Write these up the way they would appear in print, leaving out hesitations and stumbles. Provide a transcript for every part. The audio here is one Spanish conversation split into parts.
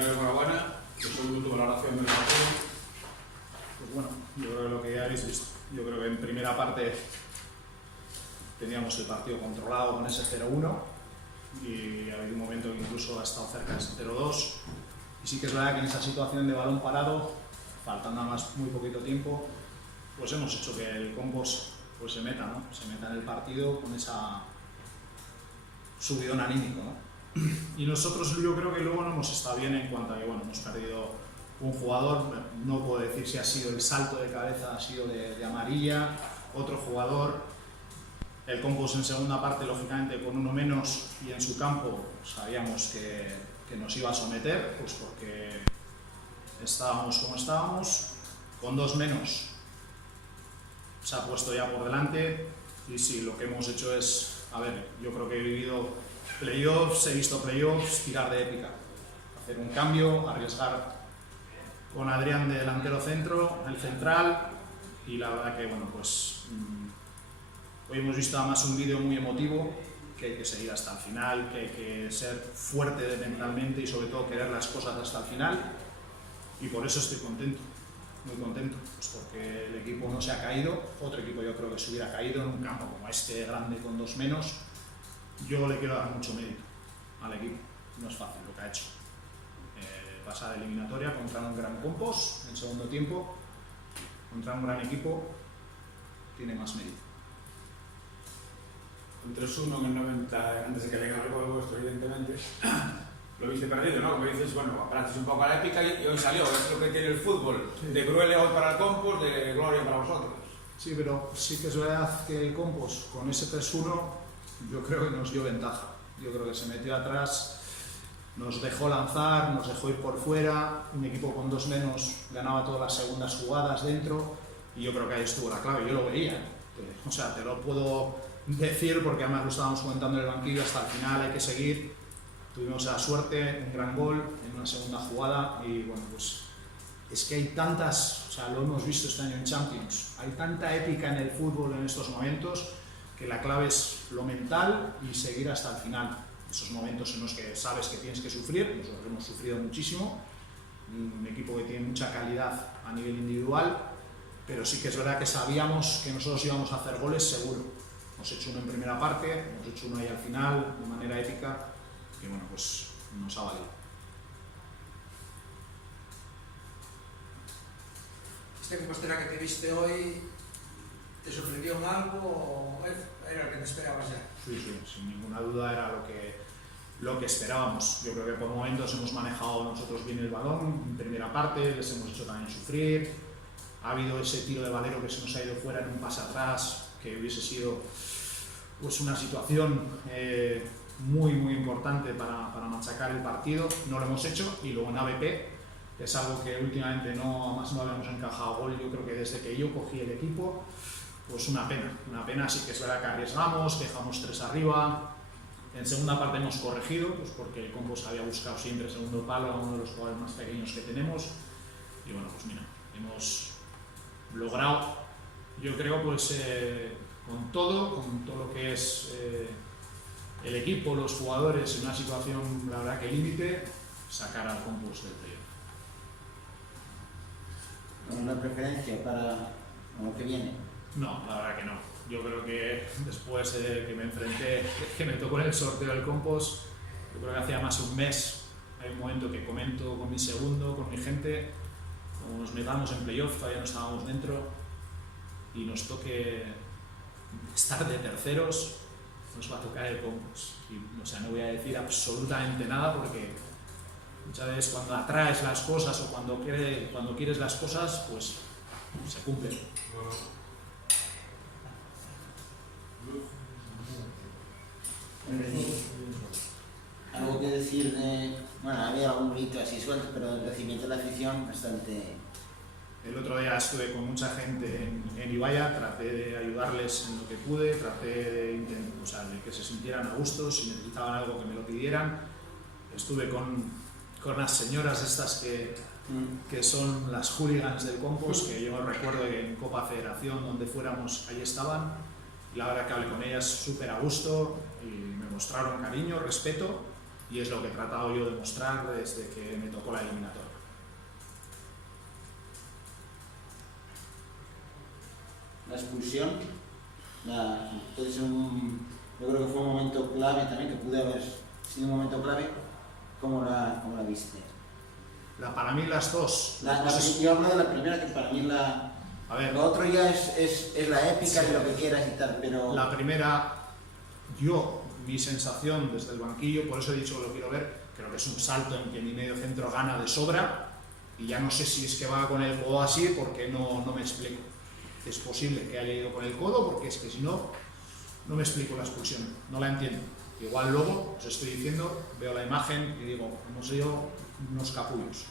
primero, enhorabuena. El segundo, tu valoración del partido. Pues bueno, yo creo que lo que ya habéis visto. Yo creo que en primera parte teníamos el partido controlado con ese 0-1 y ha habido un momento que incluso ha estado cerca de ese 0-2. Y sí que es verdad que en esa situación de balón parado, faltando nada más muy poquito tiempo, pues hemos hecho que el Compos pues se meta, ¿no? Se meta en el partido con esa subidón anímico, ¿no? Y nosotros yo creo que luego no hemos estado bien en cuanto a que bueno, hemos perdido un jugador, no puedo decir si ha sido el salto de cabeza, ha sido de amarilla, otro jugador. El Compos en segunda parte, lógicamente, con uno menos y en su campo sabíamos que nos iba a someter, pues porque estábamos como estábamos, con dos menos se ha puesto ya por delante y sí, lo que hemos hecho es, a ver, yo creo que he vivido playoffs, he visto playoffs, tirar de épica, hacer un cambio, arriesgar con Adrián de delantero centro, el central, y la verdad que bueno, pues hoy hemos visto además un vídeo muy emotivo, que hay que seguir hasta el final, que hay que ser fuerte mentalmente y sobre todo querer las cosas hasta el final, y por eso estoy contento, muy contento, pues porque el equipo no se ha caído, otro equipo yo creo que se hubiera caído en un campo como este grande con dos menos. Yo le quiero dar mucho mérito al equipo, no es fácil lo que ha hecho. Pasar eliminatoria contra un gran Compos en segundo tiempo, contra un gran equipo, tiene más mérito. Un 3-1 en el 90, antes de que venga el gol vuestro, evidentemente, lo viste perdido, ¿no? Como dices, bueno, aparaste un poco a la épica y hoy salió, es lo que tiene el fútbol, sí. De cruel hoy para el Compos, de gloria para vosotros. Sí, pero sí que es verdad que el Compos con ese 3-1 yo creo que nos dio ventaja. Yo creo que se metió atrás, nos dejó lanzar, nos dejó ir por fuera, un equipo con dos menos ganaba todas las segundas jugadas dentro y yo creo que ahí estuvo la clave, yo lo veía. O sea, te lo puedo decir porque además lo estábamos comentando en el banquillo, hasta el final hay que seguir. Tuvimos la suerte, un gran gol en una segunda jugada y bueno, pues es que hay tantas, o sea, lo hemos visto este año en Champions, hay tanta épica en el fútbol en estos momentos que la clave es lo mental y seguir hasta el final. Esos momentos en los que sabes que tienes que sufrir, nosotros hemos sufrido muchísimo, un equipo que tiene mucha calidad a nivel individual, pero sí que es verdad que sabíamos que nosotros íbamos a hacer goles seguro. Hemos hecho uno en primera parte, hemos hecho uno ahí al final, de manera épica, que bueno, pues nos ha valido. ¿Esta compostera que te viste hoy te sorprendió en algo o era lo que te esperabas ya? Sí, sin ninguna duda era lo que esperábamos. Yo creo que por momentos hemos manejado nosotros bien el balón, en primera parte, les hemos hecho también sufrir. Ha habido ese tiro de Valero que se nos ha ido fuera en un pase atrás, que hubiese sido pues, una situación muy importante para machacar el partido. No lo hemos hecho y luego en ABP, que es algo que últimamente no habíamos encajado gol, yo creo que desde que yo cogí el equipo, pues una pena, sí que es verdad que arriesgamos, dejamos 3 arriba. En segunda parte hemos corregido, pues porque el Compos había buscado siempre el segundo palo a uno de los jugadores más pequeños que tenemos. Y bueno, pues mira, hemos logrado, yo creo, pues con todo lo que es el equipo, los jugadores, en una situación, la verdad que límite, sacar al Compos del playoff. ¿Una preferencia para lo que viene? No, la verdad que no. Yo creo que después que me enfrenté, que me tocó en el sorteo del Compos, yo creo que hacía más de un mes, hay un momento que comento con mi segundo, con mi gente, como nos metamos en playoff, todavía no estábamos dentro, y nos toque estar de terceros, nos va a tocar el Compos. Y, o sea, no voy a decir absolutamente nada porque muchas veces cuando atraes las cosas o cuando quieres las cosas, pues se cumplen. Algo que decir de... Bueno, había algún grito así suelto, pero el recibimiento de la afición bastante... El otro día estuve con mucha gente en Ibaya, traté de ayudarles en lo que pude, traté de que se sintieran a gusto, si necesitaban algo que me lo pidieran. Estuve con las señoras estas que son las hooligans del Compos, que yo recuerdo que en Copa Federación, donde fuéramos, ahí estaban. Y la verdad que hablé con ellas súper a gusto y me mostraron cariño, respeto. y es lo que he tratado yo de mostrar desde que me tocó la eliminatoria. La expulsión, puede ser yo creo que fue un momento clave también, que pude haber sido un momento clave. ¿Cómo la viste? Para mí las dos. Yo hablo de la primera, que para mí A ver, lo otro ya es la épica, sí, de lo que quieras y tal, pero... La primera, mi sensación desde el banquillo, por eso he dicho que lo quiero ver, creo que es un salto en que mi medio centro gana de sobra, y ya no sé si es que va con el codo así, porque no me explico. Es posible que haya ido con el codo, porque es que si no, no me explico la expulsión, no la entiendo. Igual luego, os estoy diciendo, veo la imagen y digo, hemos sido unos capullos,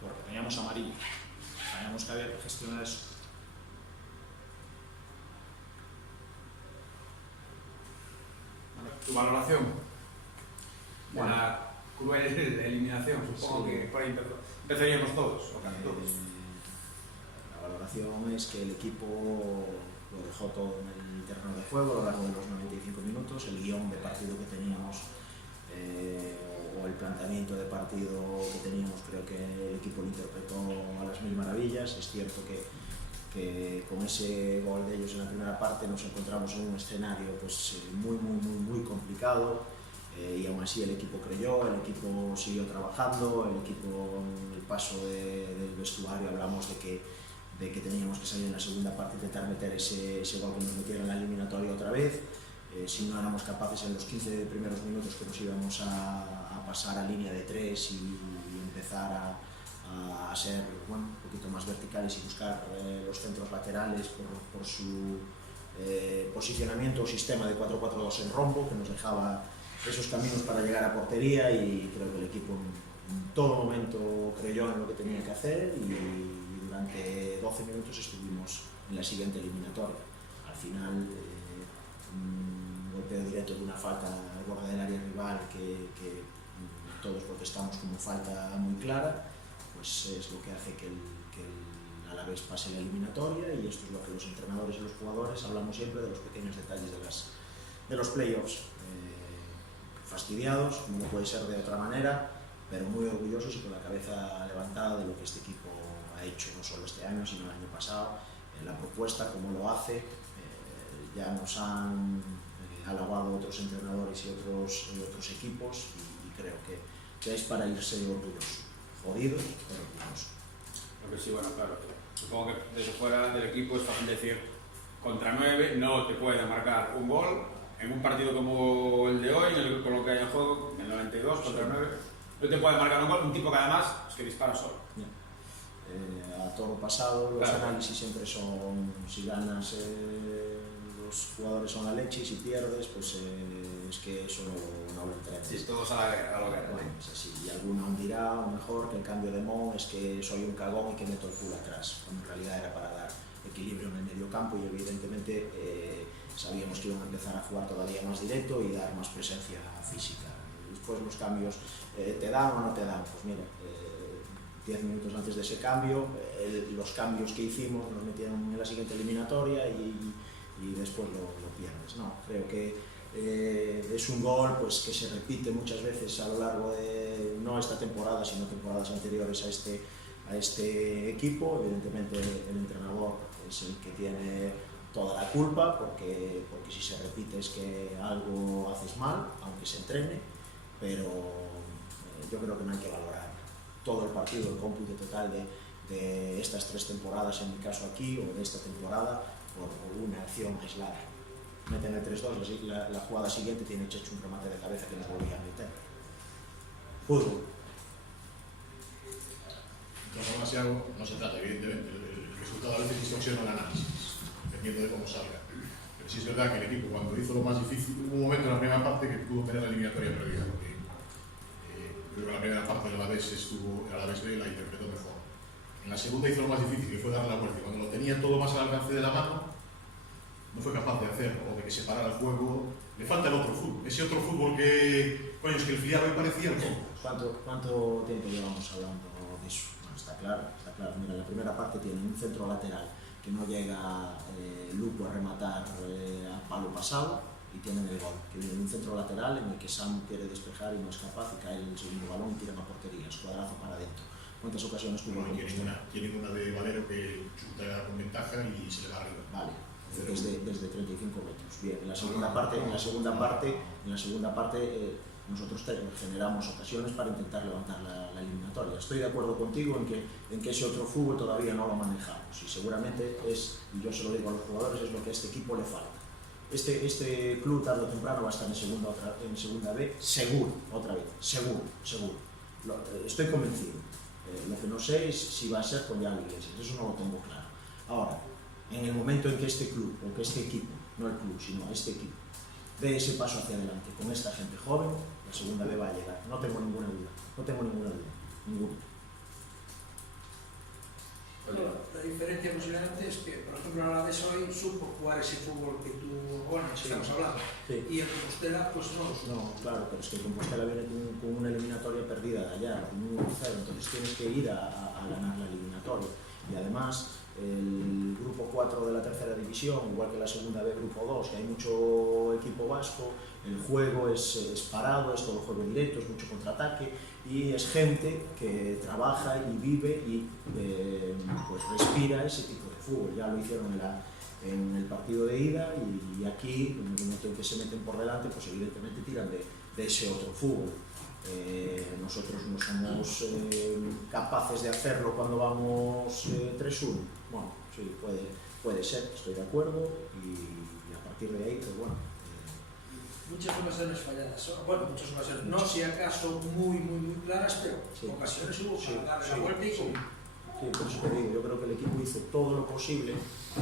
porque teníamos amarillo, teníamos que haber gestionado eso. ¿Tu valoración? La cruel eliminación, supongo Sí. que por ahí empezaríamos todos, o casi todos. La valoración es que el equipo lo dejó todo en el terreno de juego a lo largo de los 95 minutos, el guión de partido que teníamos o el planteamiento de partido que teníamos, creo que el equipo lo interpretó a las mil maravillas. Es cierto que con ese gol de ellos en la primera parte nos encontramos en un escenario pues, muy complicado, y aún así el equipo creyó, el equipo siguió trabajando, el equipo en el paso del vestuario hablamos de que teníamos que salir en la segunda parte e intentar meter ese gol que nos metiera en la eliminatoria otra vez. Si no éramos capaces en los 15 primeros minutos, que nos íbamos a pasar a línea de 3 y empezar a ser un poquito más verticales y buscar los centros laterales por su posicionamiento o sistema de 4-4-2 en rombo, que nos dejaba esos caminos para llegar a portería, y creo que el equipo en todo momento creyó en lo que tenía que hacer, y durante 12 minutos estuvimos en la siguiente eliminatoria. Al final, un golpeo directo de una falta al borde del área rival que todos protestamos como falta muy clara, pues es lo que hace que el Alavés pase la eliminatoria, y esto es lo que los entrenadores y los jugadores hablamos siempre, de los pequeños detalles de los playoffs. Fastidiados, como no puede ser de otra manera, pero muy orgullosos y con la cabeza levantada de lo que este equipo ha hecho, no solo este año, sino el año pasado, la propuesta, cómo lo hace. Ya nos han alabado otros entrenadores y otros equipos, y creo que es para irse orgulloso. Jodido, pero orgulloso. Lo que sí, bueno, claro, supongo que desde fuera del equipo es fácil decir, contra 9 no te puede marcar un gol en un partido como el de hoy, con lo que hay en juego, en el 92 contra 9, no te puede marcar un gol, un tipo que además es que dispara solo. A todo pasado, los Claro. análisis siempre son, si ganas los jugadores son la leche, y si pierdes, pues es que eso no lo entrenas. Sí, todos a la guerra. Bueno, es así, y alguno aún dirá, o mejor, que el cambio de Mon es que soy un cagón y que meto el culo atrás, cuando en realidad era para dar equilibrio en el medio campo, y evidentemente sabíamos que iban a empezar a jugar todavía más directo y dar más presencia física. Después los cambios, ¿te dan o no te dan? Pues mira, 10 minutos antes de ese cambio, los cambios que hicimos nos metieron en la siguiente eliminatoria, y después lo pierdes. No, creo que es un gol pues, que se repite muchas veces a lo largo de, no esta temporada, sino temporadas anteriores a este equipo. Evidentemente el entrenador es el que tiene toda la culpa, porque si se repite es que algo haces mal, aunque se entrene, pero yo creo que no hay que valorar todo el partido, el cómputo total de estas 3 temporadas, en mi caso aquí, o de esta temporada, por una acción aislada. Meten el 3-2, la jugada siguiente tiene hecho un remate de cabeza que nos volvía a meter. Fútbol. Demasiado no se trata, evidentemente. El resultado a veces distorsiona el análisis, dependiendo de cómo salga. Pero sí es verdad que el equipo, cuando hizo lo más difícil, hubo un momento en la primera parte que pudo tener la eliminatoria perdida, porque creo que la primera parte del Alavés el Alavés B la interpretó mejor. En la segunda hizo lo más difícil, que fue darle la vuelta, y cuando lo tenía todo más al alcance de la mano, no fue capaz de hacerlo, o de que se parara el juego. Le falta el otro fútbol, ese otro fútbol que, coño, es que el filial hoy parecía el combo. ¿Cuánto tiempo llevamos hablando de eso? Bueno, está claro. Mira, la primera parte tiene un centro lateral que no llega Lupo a rematar a palo pasado, y tienen el gol, que viene de un centro lateral en el que Sam quiere despejar y no es capaz y cae en el segundo balón y tiran a portería, escuadrazo para adentro. ¿Cuántas ocasiones tuvo? Bueno, tienen una de Valero que chuta con ventaja y se le va arriba. Vale, desde 35 metros. Bien, en la segunda parte nosotros generamos ocasiones para intentar levantar la eliminatoria. Estoy de acuerdo contigo en que ese otro fútbol todavía no lo manejamos y seguramente es, y yo se lo digo a los jugadores, es lo que a este equipo le falta. Este club tarde o temprano va a estar en segunda B, seguro, otra vez, seguro. Estoy convencido. Lo que no sé es si va a ser con Jan Iglesias, eso no lo tengo claro. Ahora, en el momento en que este club, o que este equipo, no el club, sino este equipo, dé ese paso hacia adelante con esta gente joven, la segunda B va a llegar. No tengo ninguna duda. Ninguna. La diferencia posiblemente es que, por ejemplo, a la vez hoy supo jugar ese fútbol que tú, bueno, que estamos hablando, Sí. y el Compostela pues no lo supo. No, claro, pero es que Compostela viene con una eliminatoria perdida de allá, con un 1-0, entonces tienes que ir a ganar la eliminatoria. Y además, el grupo 4 de la tercera división, igual que la segunda B, grupo 2, que hay mucho equipo vasco, el juego es parado, es todo juego directo, es mucho contraataque y es gente que trabaja y vive y pues respira ese tipo de fútbol. Ya lo hicieron en el partido de ida y aquí, en el momento en que se meten por delante, pues evidentemente tiran de ese otro fútbol. Nosotros no somos capaces de hacerlo cuando vamos 3-1. Bueno, sí, puede ser, estoy de acuerdo y a partir de ahí, pues bueno. Muchas ocasiones falladas, muchas ocasiones, no si acaso muy claras, pero Sí. ocasiones hubo para darle la sí, vuelta y sí. Sí, por eso te digo, yo creo que el equipo hizo todo lo posible,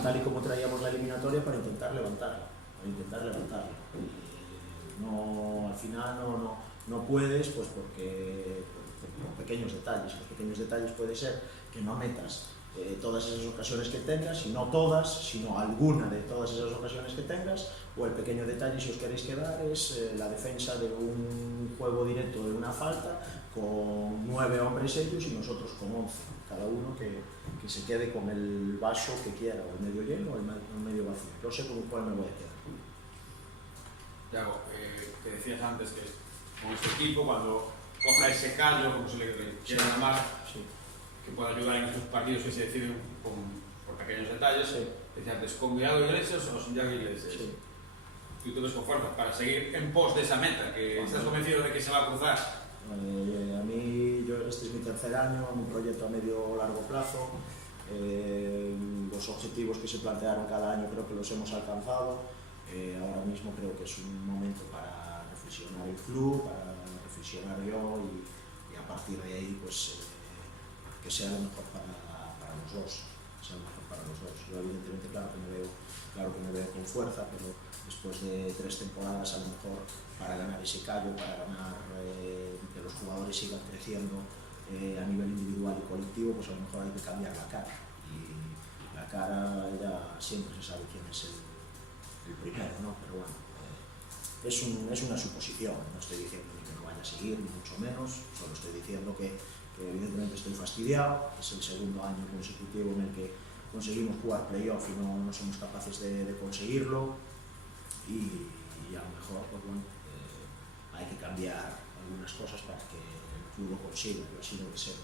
tal y como traíamos la eliminatoria, para intentar levantarla. No, al final no puedes, pues porque por pequeños detalles. Los pequeños detalles puede ser que no metas todas esas ocasiones que tengas, y no todas, sino alguna de todas esas ocasiones que tengas, o el pequeño detalle, si os queréis quedar, es la defensa de un juego directo de una falta con 9 hombres ellos y nosotros con 11, cada uno que se quede con el vaso que quiera, o el medio lleno o el medio vacío. Yo sé con cuál me voy a quedar. Tiago, te decías antes que con este equipo, cuando coja ese callo, como se le quiera llamar, Sí. que pueda ayudar en estos partidos que se deciden por pequeños detalles, Sí. decías antes, ¿con Iago Iglesias o sin Iago Iglesias? Sí. Tú te ves con fuerza para seguir en pos de esa meta, que estás convencido de que se va a cruzar. A mí, este es mi tercer año, mi proyecto a medio o largo plazo. Los objetivos que se plantearon cada año creo que los hemos alcanzado. Ahora mismo creo que es un momento para reflexionar el club, para reflexionar yo y a partir de ahí pues que sea lo mejor para los dos. Yo evidentemente claro que me veo con fuerza, pero después de 3 temporadas a lo mejor para ganar ese callo, para ganar que los jugadores sigan creciendo a nivel individual y colectivo, pues a lo mejor hay que cambiar la cara. Y la cara ya siempre se sabe quién es el primero, ¿no? Pero bueno, es una suposición, no estoy diciendo ni que no vaya a seguir, ni mucho menos, solo estoy diciendo que evidentemente estoy fastidiado, es el segundo año consecutivo en el que conseguimos jugar playoff y no somos capaces de conseguirlo y a lo mejor pues bueno, hay que cambiar algunas cosas para que el club lo consiga, yo así lo deseo.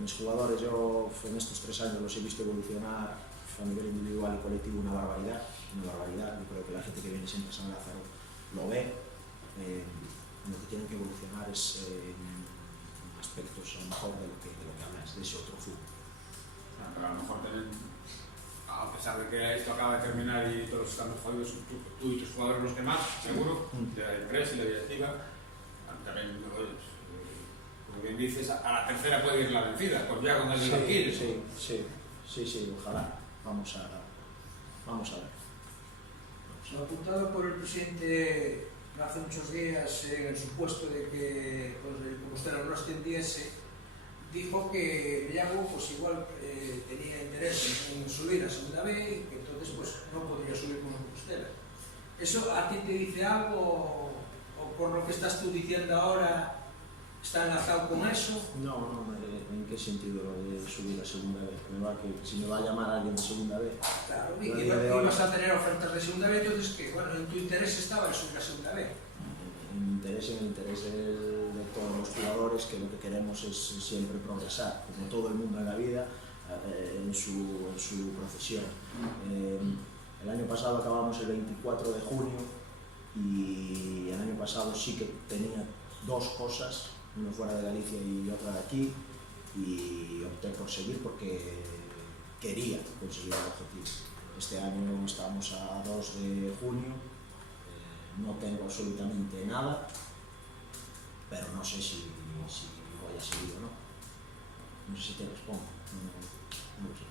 Mis jugadores, yo en estos 3 años los he visto evolucionar a nivel individual y colectivo una barbaridad. Yo creo que la gente que viene siempre a San Lázaro lo ve. Lo que tienen que evolucionar es en aspectos a lo mejor de lo que hablas, de ese otro fútbol. Pero a lo mejor a pesar de que esto acaba de terminar y todos estamos jodidos, tú y tus jugadores los demás, seguro, de la empresa y la directiva, también, como bien dices, a la tercera puede ir la vencida, pues ya con el de Aquiles. Sí, ojalá. Vamos a ver. Lo apuntado por el presidente hace muchos días en el supuesto de que el Compostela no ascendiese, dijo que Iago pues igual tenía interés en subir a segunda B y que entonces pues no podría subir con el Compostela. ¿Eso a ti te dice algo o por lo que estás tú diciendo ahora está enlazado con eso? No, qué sentido lo de subir a segunda vez? Si me va a llamar alguien de segunda vez. Claro, y Yo a que día de hoy- ibas a tener ofertas de segunda vez, entonces que, bueno, en tu interés estaba el subir a segunda vez. En el interés de todos los jugadores, que lo que queremos es siempre progresar, como todo el mundo en la vida, en su profesión. El año pasado acabamos el 24 de junio y el año pasado sí que tenía dos cosas, una fuera de Galicia y otra de aquí, y opté por seguir porque quería conseguir el objetivo. Este año estamos a 2 de junio, no tengo absolutamente nada, pero no sé si voy a seguir o no. No sé si te respondo. No lo sé.